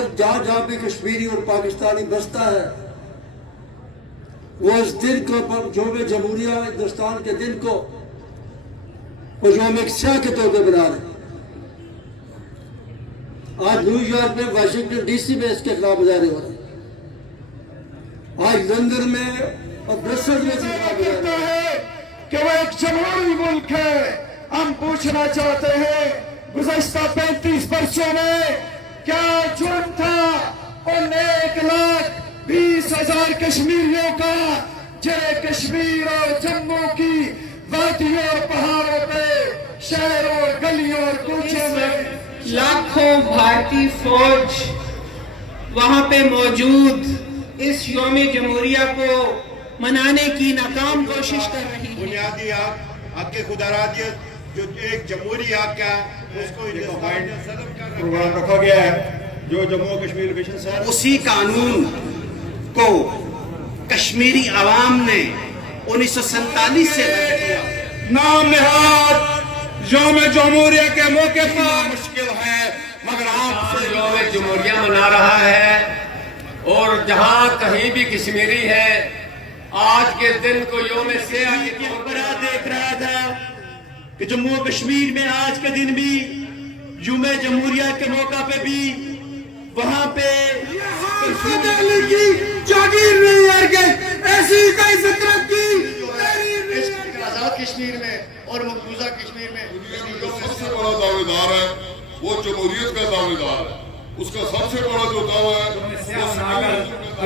اندر جہاں جہاں بھی کشمیری اور پاکستانی بستا ہے وہ اس دن کو یوم جمہوریہ ہندوستان کے دن کو وہ یوم سیاہ کے طور پہ بنا رہے ہیں۔ آج نیو یارک میں، واشنگٹن ڈی سی میں اس کے خلاف مظاہرے ہو رہے ہیں، آج لندن میں اور برسلز میں کرتا ہے کہ وہ ایک جمہوری ملک ہے۔ ہم پوچھنا چاہتے ہیں گزشتہ 35 برسوں میں کیا جرم تھا ان 1,20,000 کشمیریوں کا جنہیں کشمیر اور جموں کی وادیوں اور پہاڑوں پہ، شہروں اور گلیوں اور کوچوں میں لاکھوں بھارتی فوج وہاں پہ موجود اس یوم جمہوریہ کو منانے کی ناکام کوشش کر رہی ہے۔ بنیادی حق، حق خدارادیت جو ایک جمہوری حق ہے اس کو پروگرام رکھا گیا ہے جو جموں کشمیر مشن سے اسی قانون کو کشمیری عوام نے 1947 سے رد کیا۔ نام نہاد یوم جمہوریہ کے موقع پر مشکل ہے مگر آپ سے یوم جمہوریہ منا رہا ہے، اور جہاں کہیں بھی کشمیری ہے آج کے دن کو یوم سیاہ کے طور پر دیکھ رہا تھا کہ جموں کشمیر میں آج کے دن بھی یوم جمہوریہ کے موقع پہ بھی وہاں پہ جاگیر نہیں ہے کہ ایسی کوئی فطرت کی آزاد کشمیر میں اور مقبوضہ کشمیر میں جو سب سے بڑا دعوے دار ہے وہ جمہوریت کا دعوے دار ہے، اس کا سب سے بڑا جو دعویٰ ہے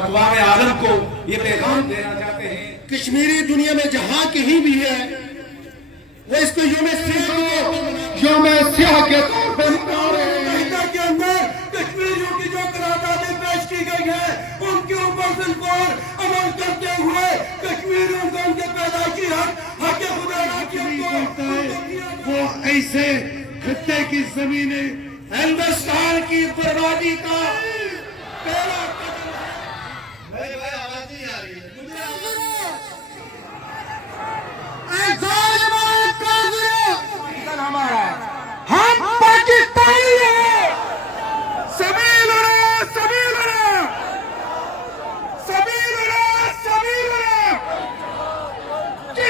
اقوام عالم کو یہ پیغام دینا چاہتے ہیں کشمیری دنیا میں جہاں کہیں بھی ہے وہ اس کو یوم سیاہ کے طور پہ منا رہے ہیں۔ کے اندر کشمیریوں کی جو قراردادیں پیش کی گئی ہیں ان کے اوپر بالکل عمل کرتے ہوئے کشمیریوں کو ان کے پیدائشی حق خدا وہ ایسے خطے کی زمینیں ہندوستان کی بربادی کا پہلا